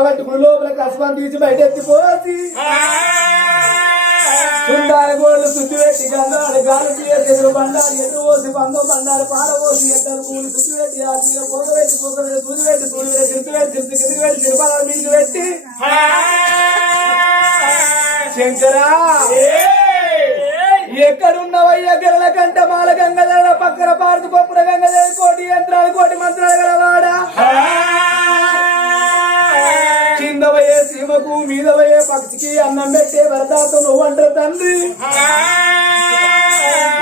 పట్టుకుని లోపల కసపం తీసి బయట ఎత్తిపోసి చుండాలి గోళ్ళు శుద్ధి పెట్టి గంధాలు గాలి తీయసి ఎదురు బండాలు ఎదురు పోసి పందో బండాలు పాల పోసి ఎద్దరు పూలు శుద్ధి పెట్టి ఆ తీర పొగ పెట్టి పోగ పెట్టి సూది పెట్టి సూది పెట్టి కింది పెట్టి కింది కిందికి పెట్టి తిరుపతి మీకు పెట్టి. శంకరా ఎక్కడున్నవయ్య గెరల కంట మాల గంగధర పక్కన పార్దు కొప్పుల గంగధర కోటి యంత్రాలు కోటి మంత్రాలు గలవాడా? కిందవయే సీమకు మీదవయే పక్షికి అన్నం పెట్టే వరదాతో నువ్వు అంటారు తండ్రి.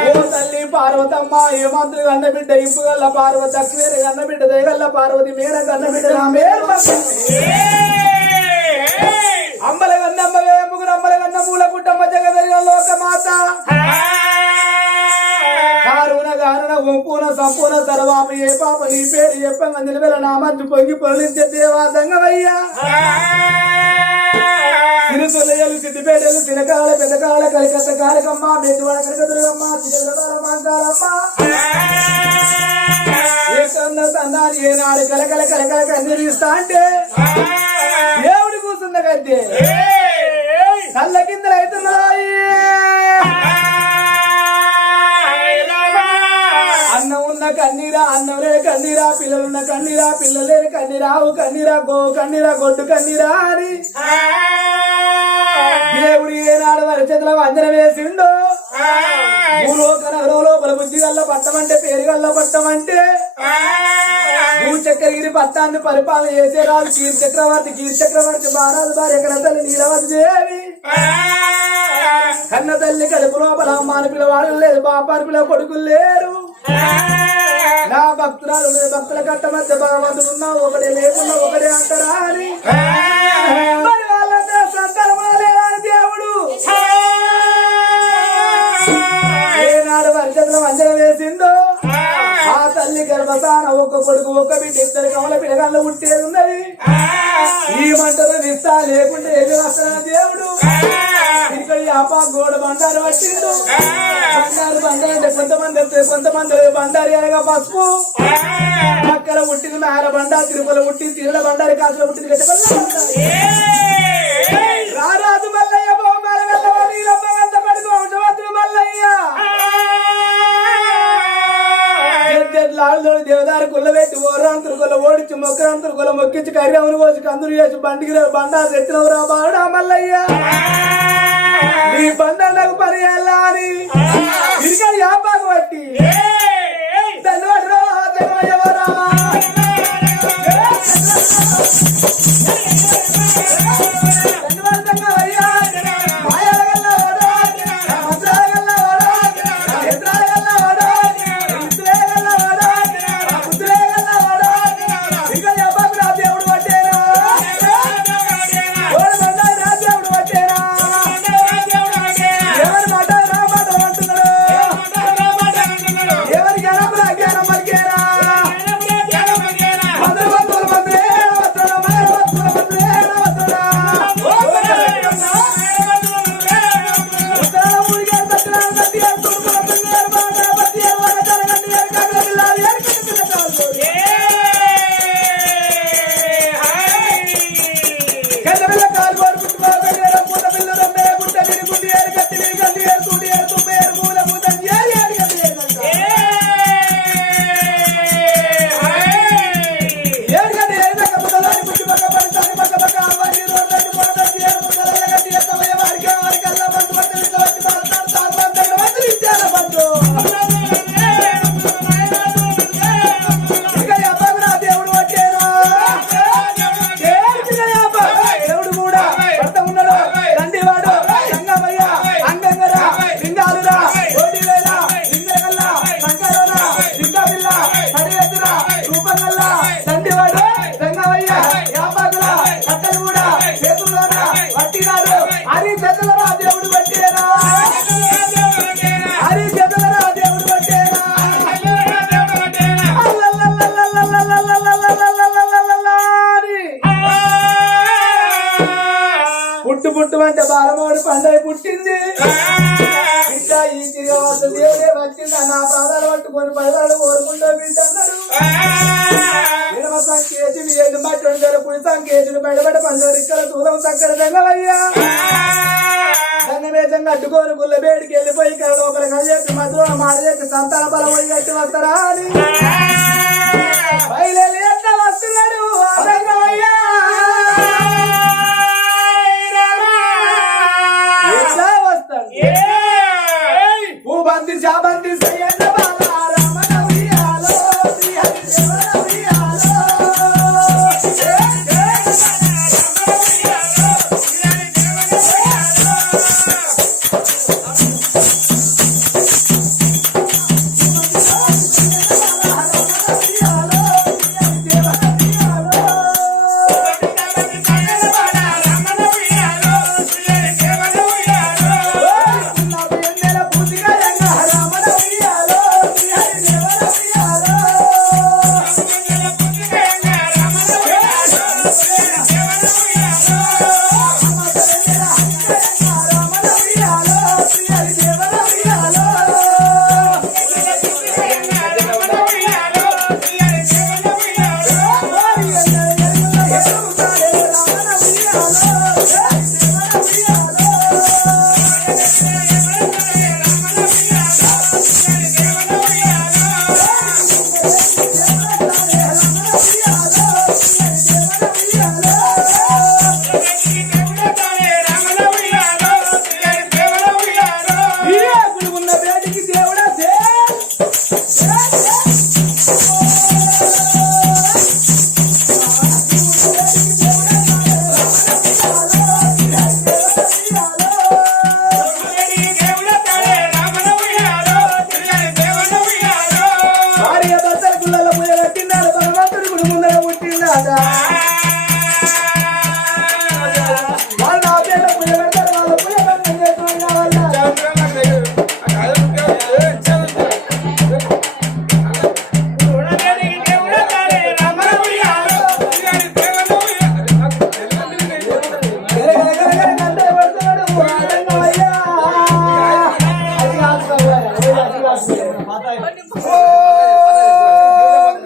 ఓ తల్లి పార్వతమ్మ ఏ మంత్రి కన్న బిడ్డ ఇంపు గల్ల పార్వతి అక్వేరు కన్న బిడ్డ దయగల్ల పార్వతి మేర కన్న బిడ్డ నా మేరు అమ్మల కన్నమ్మవే ముగ్గురు అమ్మల కన్న మూల కుట్టమ్మ జగదయ్య లోకమాత. కారుణ ఒంపున సంపూర్ణ సర్వాప ఏ పాప నీ పేరు చెప్పంగా నిలబెల నా మంచు పొంగి పొరలించే దేవా సంగమయ్యా సిరిసొల్లయలు సిద్దిపేటలు సినకాల పెద్దకాల కలికత్త కాలకమ్మ బెట్టువాడ కనకదుర్గమ్మ తందాని ఏనాడు కలకల కలకల కన్నీరిస్తా అంటే దేవుడి గద్దె కళ్ళ కిందలు అవుతున్నాయి. కన్నీరా అన్నం కన్నీరా పిల్లలున్న కన్నీరా పిల్లలే కన్నీరావు కన్నీరా గో కన్నీరా గొడ్డు కన్నీరా అని. దేవుడు ఏనాడు వారి చేతిలో వందన వేసిండో. భూలోక లోపల బుద్ధి గల్ల పట్టమంటే పేరు గల్ల పట్టమంటే. భూచక్రగిరి పట్టాన్ని పరిపాలన చేసే రాజు కీర్ చక్రవర్తి కీర్ చక్రవర్తి మహారాజు భార్య ఎక్కడ తల్లి నీలవతి దేవి. కన్న తల్లి కడుపు లోపల అమ్మాని పిల్లవాడు లేదు బాపాని పిల్ల కొడుకులు లేరు. నా భక్తురాలు భక్తుల కట్ట మధ్య భగవంతుడు ఉన్నా ఒకటే లేకున్నా ఒకటే అంటారా అని దేవుడు. గర్భసాన ఒక్క కొడుకు ఒక్క బిడ్డ ఇద్దరు కమల పిల్లగాళ్ళు పుట్టేది ఉన్నది. ఈ మంటలు నిస్తా లేకుంటే ఏమి వస్తాన దేవుడు? ఇక్కడ యాపా గోడ బండారు పట్టిండు. బండారు బండారు అంటే కొంతమంది వస్తే కొంతమంది బండారి అనగా పసుపు. అక్కడ పుట్టింది మేర బండా తిరుపతి పుట్టింది తిరుల బండారి కాసుల పుట్టింది గడ్డ దేవదారు కుల్లబెట్టి ఓరాంతర కొల్ల ఓడించి మొక్కరాంతర కొల్ల మొక్కించి కర్రములు కోసి కందులు చేసి బండికి బండా తెచ్చినవురా బాడా మల్లయ్య. నీ బండలకు పని అని ఇరిగా వ్యాపారం బట్టి ధన్యవాదాలు. పదాలు కోరుకుంటూ బిడ్డ అన్నాడు ఎడమ సంకేతులు ఏడు సంకేతులు బయటపడ ఇక్కడ దూరం చక్కర తెల్లవయ్యా సన్నివేశం కట్టుకోరు గుల్ల బేడికి వెళ్ళిపోయి ఇక్కడ లోపల కలిసి మధుర మాట చెప్పి సంతాన బలం పోయి వస్తారా అని బయలుదేరి ఎట్లా వస్తున్నాడు. అదన్నమయ్యా. ఎట్లా వస్తాడు? భూబంతి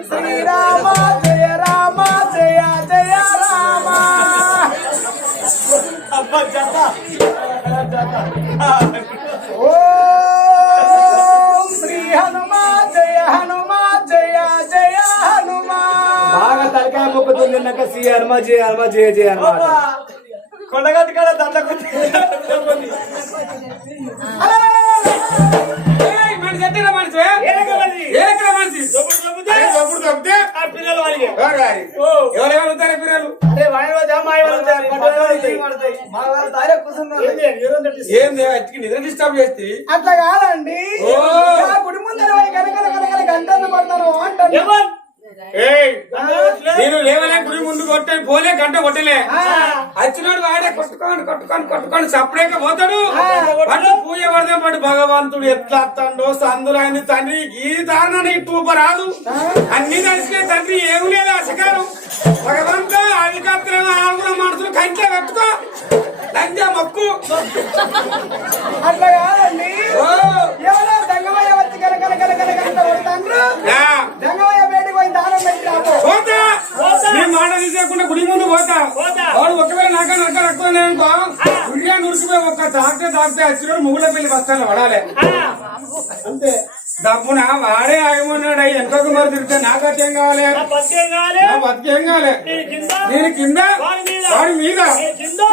శ్రీరామ జయ రామ జయ జయ రామ ఓం శ్రీ హనుమా జయ హనుమా జయ జయ హనుమా బాగా తలకాయ మొక్కుతుంది నాక శ్రీ హనుమ. జయ హనుమ జయ జయ హనుమ కొండగట్టు ఏం నిద్ర డిస్టర్బ్ చేస్తే? అట్లా కాదండి. కనకన గంటలు లే. నేను ముందు కొట్టే పోలే గంట కొట్టలే. వచ్చినాడు వాడే కొట్టుకోండి కొట్టుకోండి కొట్టుకోండి సపరేట్ పోతాడు. పట్టు పూజ పడితే పట్టు భగవంతుడు ఎట్లా వస్తాడో సందులు అయింది తండ్రి ఈ దారుణాన్ని ఇటు రాదు. అన్ని తెలిసిన తండ్రి ఏమి లేదు అసకారం భగవంత అధికారం ఆరుగురు మనుషులు కంటే పెట్టుకో. లంజా మొక్కు. అట్లా కాదండి. ఎవరో దంగమయ్య వచ్చి కనకన గంట కొడతాండ్రు? యా. దంగమయ్య బయటకు పోయి దానం పెట్టి రాపో. పోతా. నీ మాట తీసేయకుండా గుడి ముందు పోతా. వాడు ఒకవేళ నాక నక్క రక్తం అనుకో గుడిగా నుడిచిపోయి ఒక్క తాకితే తాకితే వచ్చినాడు ముగ్గుల పెళ్ళి బస్తాలు పడాలి. అంతే. డబ్బున వాడే ఆగమన్నాడు అయ్యి ఎంతకు మరి తిరిగితే నాకు అట్టేం కావాలి? నా బతికేం కావాలి? నా బతికేం కావాలి? నీ కింద? నేను కింద? వాడి మీద. వాడి మీద?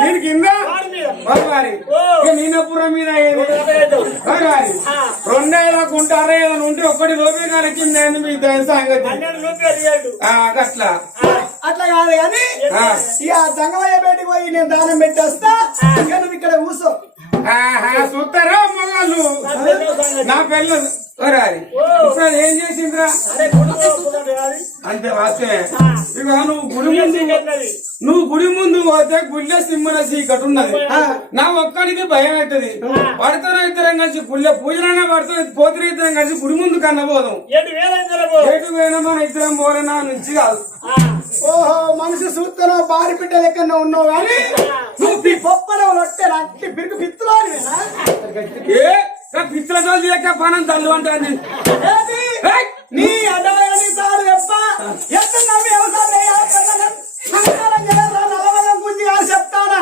నేను కింద? నేను కింద వాడి మీద. రెండేళ్ళకు ఉంటారా ఏదైనా ఉంటే ఒక్కటి లోపే కానీ కింద ఏంది మీ దాని సంగతి? అట్లా. అట్లా కాదు కానీ ఆ. ఇక దంగమయ్య బయటకు పోయి నేను దానం పెట్టి వస్తా ఇక్కడ కూర్చో. చూస్తారా మగాళ్ళు నా పెళ్ళ ఏం చేసిందిరా? అంతే నువ్వు గుడి ముందు నువ్వు గుడి ముందు పోతే గుళ్ళె సింహన సీకట్ ఉన్నది. నా ఒక్కడికి భయం అవుతుంది పడతారు ఇద్దరం కలిసి గుళ్ళె పూజన పడతారు పోతురు కలిసి గుడి ముందు కన్నా పోదాం. ఏడు వేల ఇద్దరం పోలేనా నుంచి కాదు. ఓహో మనిషి సూత్రలో బారి బిడ్డ లెక్కన ఉన్నావు కానీ నువ్వు పొప్పడం వస్తే నాకు బిరుకు పిత్తులాడివేనా? ఏ? పిచ్చల జోలు చేయక పనం తల్లు అంటాను నీ అదాయాన్ని తాడు తప్ప ఎంత నమ్మి అవసరం చెప్తానా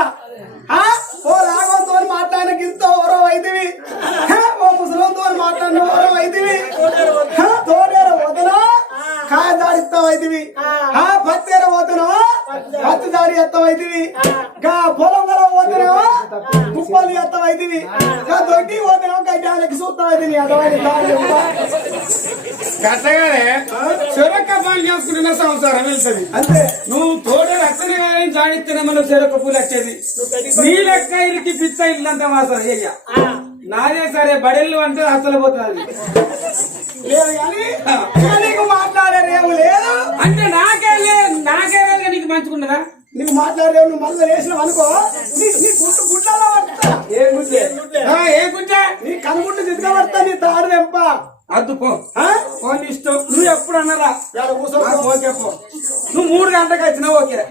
కారు ఎత్తమైతివి గా పొలం గల పోతున్నావా కుప్పలు ఎత్తమైతివి గా దొడ్డి పోతున్నావు గడ్డానికి చూస్తామైతివి అదవని కట్టగానే చెరక్క పని చేసుకుంటున్న సంవత్సరం వెళ్తుంది అంటే నువ్వు తోడే రక్తని కానీ జాడితేనే మనం చెరక్క పూలు వచ్చేది. నీ లెక్క ఇరికి పిచ్చ ఇల్లంత మాసం అయ్యా నాదే సరే బడెళ్ళు అంటే అసలు పోతుంది. లేదు కానీ వంద వేసినావు అనుకో నీ గుడ్డు గుట్టు ఏ గుడ్డే? ఆ, ఏ గుడ్డే? నీ కనుగుట్టు దిద్దుగా పడతా నీ తాడు వెంప అద్దు ఆ? ఫోన్ ఇష్టం. నువ్వు ఎప్పుడు అన్నారా? యాడ కూర్చో. ఓకే నువ్వు మూడు గంటలకు వచ్చినా ఓకే.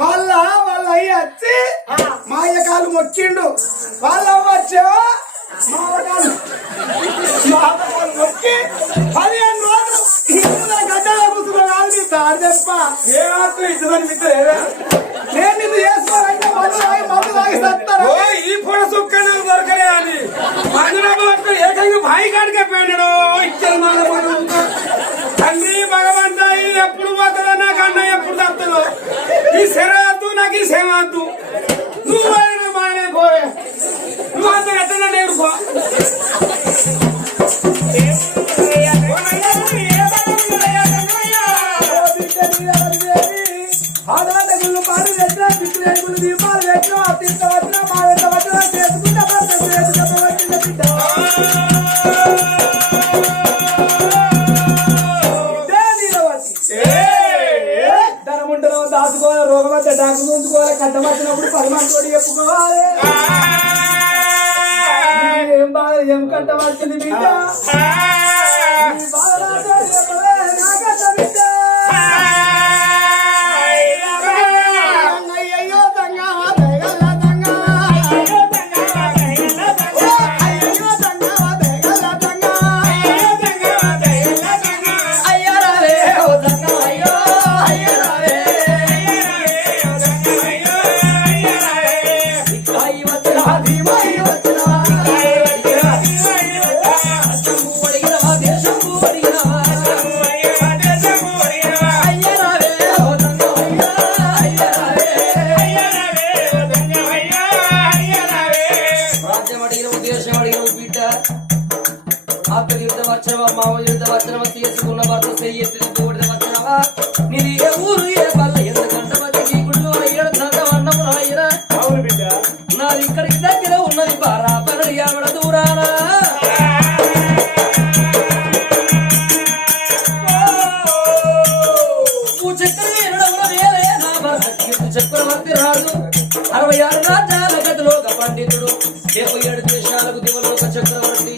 వాళ్ళ వాళ్ళ అయ్యి వచ్చి మా అయ్య కాలు మొక్కిండు. వాళ్ళ వచ్చేవా? మా కాలు మొక్కి పదిహేను రోజులు గడ్డ కూర్చున్నాడు కాదు సార్ తప్ప ఏ మాత్రం ఇద్దరు మిత్రులు చక్రవర్తి రాజు అరవై ఆరు రాజ్యాల గదిలోక పండితుడు డెబ్బై ఏడు దేశాలకు దివలోక చక్రవర్తి.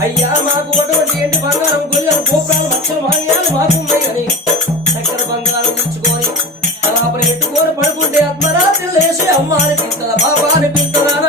అయ్యా మాకు అటువంటి ఏంటి బంగారం గొల్లెలు గోపాలు లక్షలు మాన్యాలు మాకు ఉన్నాయని చక్కెర బంగారం తెచ్చుకొని అలా పెట్టుకొని పడుకుంటే ఆత్మరాత్రి లేచి అమ్మ అని తింటదా బాబా అని పిలుతారా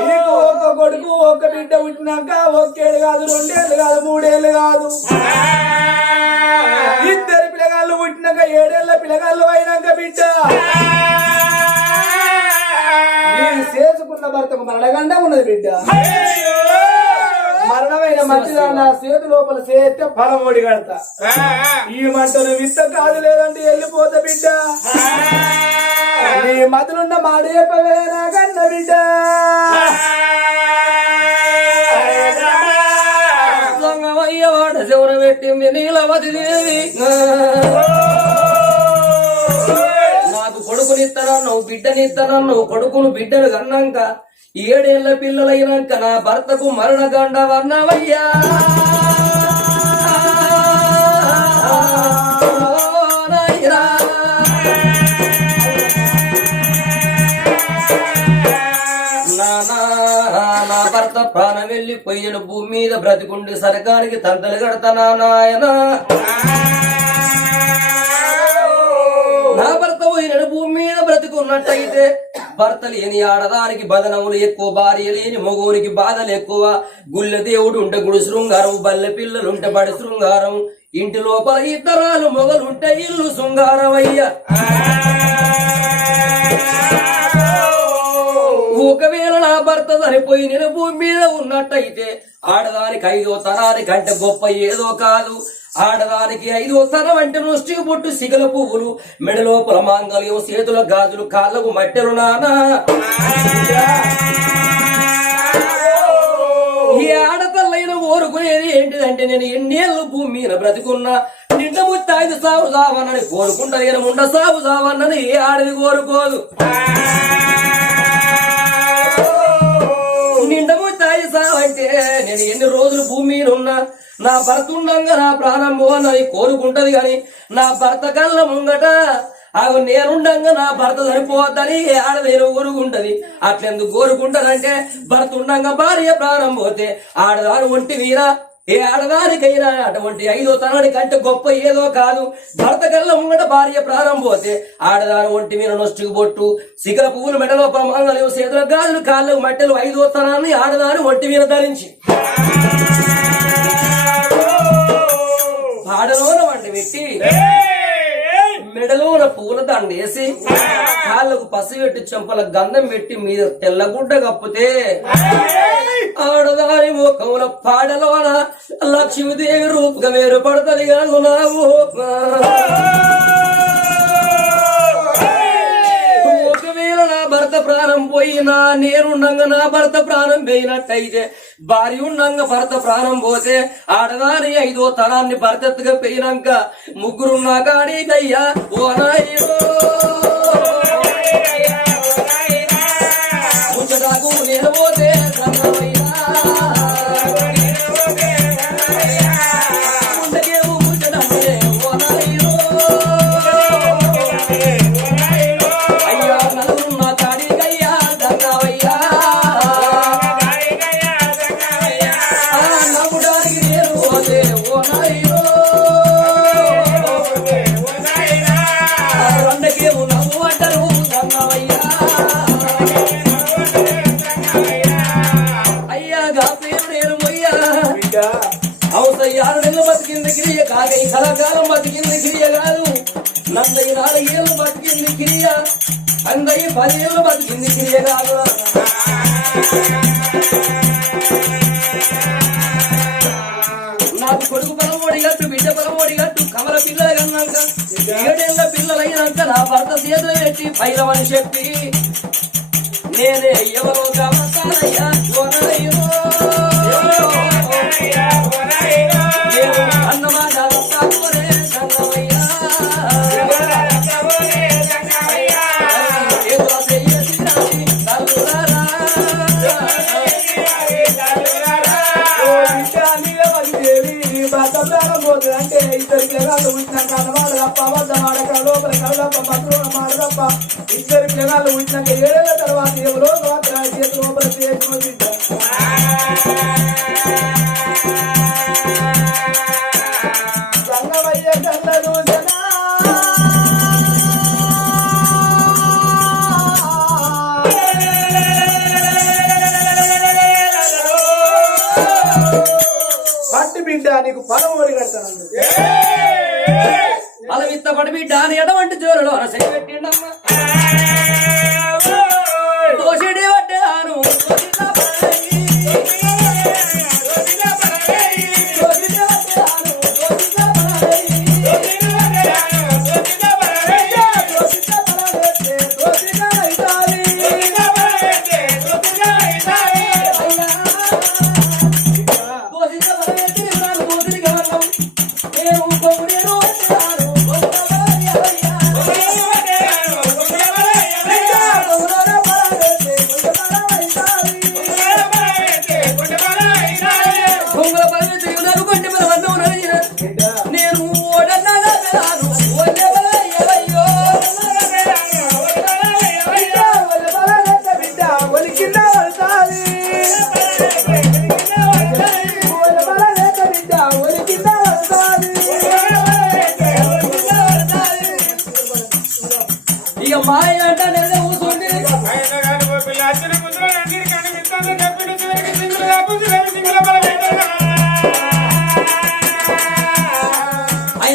నీకు ఒక్క కొడుకు ఒక్క బిడ్డ పుట్టినాక ఒక్కేళ్ళు కాదు రెండేళ్ళు కాదు మూడేళ్ళు కాదు. ఇద్దరు పిల్లగాళ్ళు పుట్టినాక ఏడేళ్ళ పిల్లగాళ్ళు అయినాక బిడ్డ. నేను చేసుకున్న భర్తకు మరణగండ ఉన్నది బిడ్డ. మరణమైన మధ్యలో నా చేతి లోపల చేస్తే ఫలం ఒడి కడతా. ఈ మంటలు విత్త కాదు లేదంటే వెళ్ళిపోతా బిడ్డ. నీ మధులున్న మాట చెప్పవే నా కన్న బిడ్డ. సంగమయ్య వాడ శివన పెట్టింది నీలవతి దేవి. నాకు కొడుకునిస్తానన్నావు బిడ్డనిస్తానన్నావు కొడుకును బిడ్డను కన్నాక ఏడేళ్ళ పిల్లలైనాక నా భర్తకు మరణగండ వర్ణమయ్యా. నా నా- నా భర్త ప్రాణం వెళ్ళిపోయిన భూమి మీద బ్రతికుండి సరకానికి తంతలు కడతానా నాయన? నా భర్త పోయిన భూమి మీద బ్రతికున్నట్టయితే భర్త లేని ఆడదానికి బదనములు ఎక్కువ భార్య లేని మగవునికి బాధలు ఎక్కువ. గుళ్ళ దేవుడు ఉంటే గుడి శృంగారం బల్లె పిల్లలు ఉంటే బడి శృంగారం. ఇంటి లోపల ఇద్దరాలు మొగలుంటే ఇల్లు శృంగారం అయ్యా. ఒకవేళ నా భర్త చనిపోయి నేను భూమి మీద ఉన్నట్టయితే ఆడదానికి ఐదో తరానికంటే గొప్ప ఏదో కాదు. ఆడదానికి ఐదో తరం అంటే నృష్టికి బొట్టు సిగల పువ్వులు మెడలో పులమాంగల్యం చేతుల గాజులు కాళ్ళకు మట్టెలు నానా ఈ ఆడతల్లైన కోరుకునేది ఏంటిదంటే నేను ఎన్నేళ్ళు భూమి మీద బ్రతికున్నా నిండ ముత్తాయిదు సాగు సావన్నని కోరుకుంటా నేను ముండ సాగు సావన్నని ఏ ఆడది కోరుకోదు. నేను ఎన్ని రోజులు భూమి మీద ఉన్నా నా భర్త ఉండంగా నా ప్రాణం పోవన్నది కోరుకుంటది గాని నా భర్త కళ్ళ ముంగట అవి నేనుండంగా నా భర్త సరిపోవద్దని ఆడదేను కోరుకుంటది అట్లెందుకు కోరుకుంటదంటే భర్త ఉండంగా భార్య ప్రాణం పోతే ఆడదాని ఒంటి వీరా ఏ ఆడదానికైనా అటువంటి ఐదో తనాడి కంటే గొప్ప ఏదో కాదు. భర్త కళ్ళ ముంగట భార్య ప్రాణం పోతే ఆడదాని ఒంటి మీద నొష్టికి బొట్టు శిఖర పువ్వులు మెడలో ప్రమాంగలు చేతుల గాజులు కాళ్ళు మట్టెలు ఐదో తనాన్ని ఆడదాని ఒంటి మీద ధరించి. పాడలోన వంటి పెట్టి మెడలోన పూల దండ వేసి కాళ్ళకు పసి పెట్టి చెంపల గంధం పెట్టి మీద తెల్లగుడ్డ కప్పితే ఆడదాని ముఖముల పాడలోన లక్ష్మీదేవి రూపుగా వేరుపడుతుంది కాదు నా ఒకవేళ నా భర్త ప్రాణం పోయినా నేనుండంగా నా భర్త ప్రాణం పోయినట్టయితే భార్య ఉన్నాక భర్త ప్రాణం పోతే ఆడదాని ఐదో తరాన్ని భర్తగా పెయినాక ముగ్గురున్నా కాడీకయ్యా ఓ నాయో ముచ్చటాకు నేను పోతే నందయ్య నాలుగేళ్ళు బతికింది క్రియ అందయ్య పదేళ్ళు బతికింది క్రియ కాదు నాకు కొడుకు బలం ఓడిగట్టు బిడ్డ బలం ఓడిగట్టు కమల పిల్లలు కన్నాక ఏడేళ్ళ పిల్లలైనాక నా భర్త చేతులు పెట్టి పైలవని చెప్పి నేనే ఎవరో గమనిస్తానయ్యా కోనయ్యో. లోపల కలదప్ప పత్రుల మాట తప్ప ఇద్దరు పిల్లగాళ్ళు ఉంచినాక ఏడేళ్ళ తర్వాత ఎవరో మాత్రం చేతి లోపల సంగమయ్య కళ్ళను జనా. పట్టి బిడ్డ నీకు పొలం ఓడి సిద్ధపడి బిడ్డ అని ఎడవంటి జోరులో అనసరి పెట్టిండమ్మ.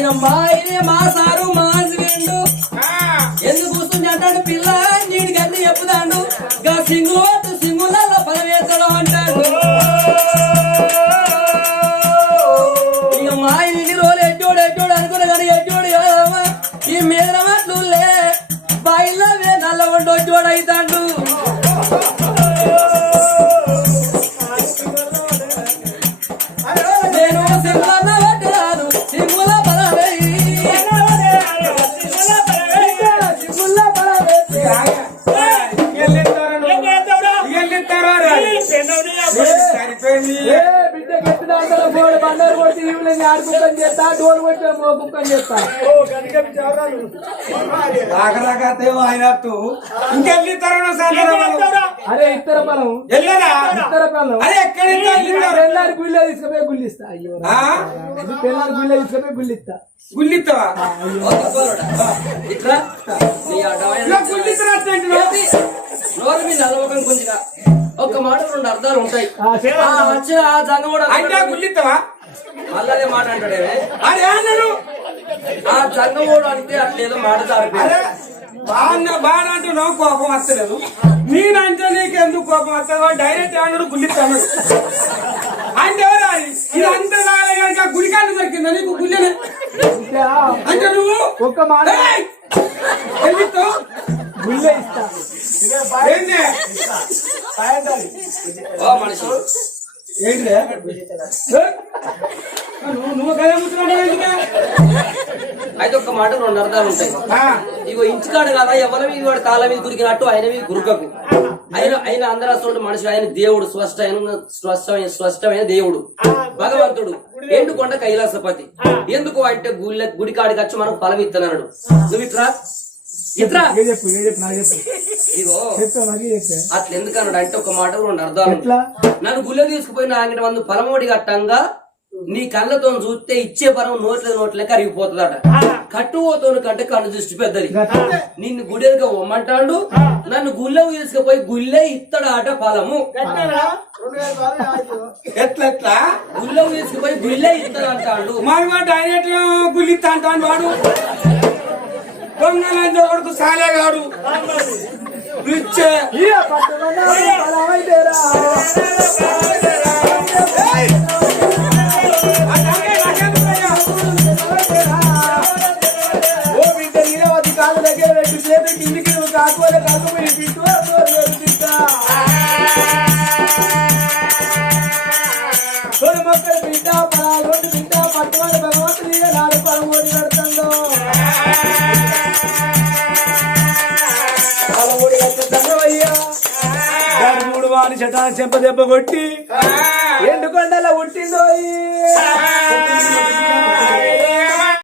ఆయన మాయనే మా సారు మా హస్బెండ్ ఎందుకు కూర్చుంది అంటాడు పిల్ల? నీడికి అన్ని చెప్పుతాడు గా సింగు ఆడుకుంటాను చేస్తా డోర్ కొట్టి మోకుంటాను చేస్తా. రాకరాకతేమో అయినట్టు ఇంకెళ్ళిస్తారో సందర్భంలో అరే ఇతర పొలం వెళ్ళరా ఇతర వెళ్ళిస్తారు పెళ్ళారి గుళ్ళే తీసుకుపోయి గుళ్ళిస్తా. అయ్యో? పెళ్ళారి గుళ్ళే తీసుకుపోయి గుళ్ళిస్తా. గుల్లిస్తావా ఇట్లా? నోరు మీద అలవకం కొంచెంగా ఒక్క మాట రెండు అర్థాలు ఉంటాయి. ఆ, చెప్పు. ఆ, వచ్చిన ఆ జంగ కూడా అంటే గుల్లిస్తావా మళ్ళీ అదే మాట అంటాడే అరే ఆ జంగ కూడా అంటే అట్లేదో మాట. అరే బాగా బాగా అంటున్నావు కోపం వస్తలేదు. నేనంటే నీకు ఎందుకు కోపం వస్తుంది డైరెక్ట్ అన్నాడు. గుల్లిస్తాడు అంటే ఎవరు అది? ఇది అంత రాలే కనుక గుడికాన్ని దొరికిందా నీకు గుళ్ళనే అంటే నువ్వు? ఒక్క మాట. గుళ్ళే ఇస్తా. మనిషి. నువ్వు నువ్వు కదా? అయితే ఒక్క మాట రెండు అర్థాలు ఉంటాయి. ఇగో ఇంచుకాడు కదా ఎవరి మీద వాడు కాళ్ళ మీద గురికినట్టు ఆయన మీద గురుకకు. ఆయన ఆయన అందరూ అసలు మనుషులు ఆయన దేవుడు స్పష్టమైన స్పష్టమైన స్పష్టమైన దేవుడు. భగవంతుడు. ఎండుకొండ కైలాసపతి. ఎందుకు అంటే గుళ్ళ గుడి కాడికి వచ్చి మనకు ఫలం ఇస్తున్నాడు నువ్వు ఇట్రా? ఇట్రా ఏ చెప్పు ఏ చెప్పు నాకు చెప్పు. ఇగో చెప్పు నాకు చెప్పే. అట్లా ఎందుకన్నాడు అంటే ఒక మాట రెండు అర్థాలు నన్ను గుళ్ళ తీసుకుపోయిన అంగటి వంద పరమోడి కట్టంగా నీ కళ్ళతో చూస్తే ఇచ్చే పరం నోట్ల నోట్లే కరిగిపోతుందట కట్టుపోతోని కంటే కన్ను దృష్టి పెద్దది. నిన్ను గుడెలుగా ఒమ్మంటాడు నన్ను గుళ్ళకు తీసుకుపోయి గుళ్ళే ఇత్తడాట ఫలము. ఎట్లా ఎట్లా గుళ్ళకు తీసుకుపోయి గుళ్ళే ఇత్తడంటాడు మరి మా డైరెక్ట్ గుల్లిస్తా అంటాను వాడు? పొంగలేని కొడుకు సాలేగాడు ఇచ్చే చెంప దెబ్బ కొట్టి ఎండు కొండల ఈ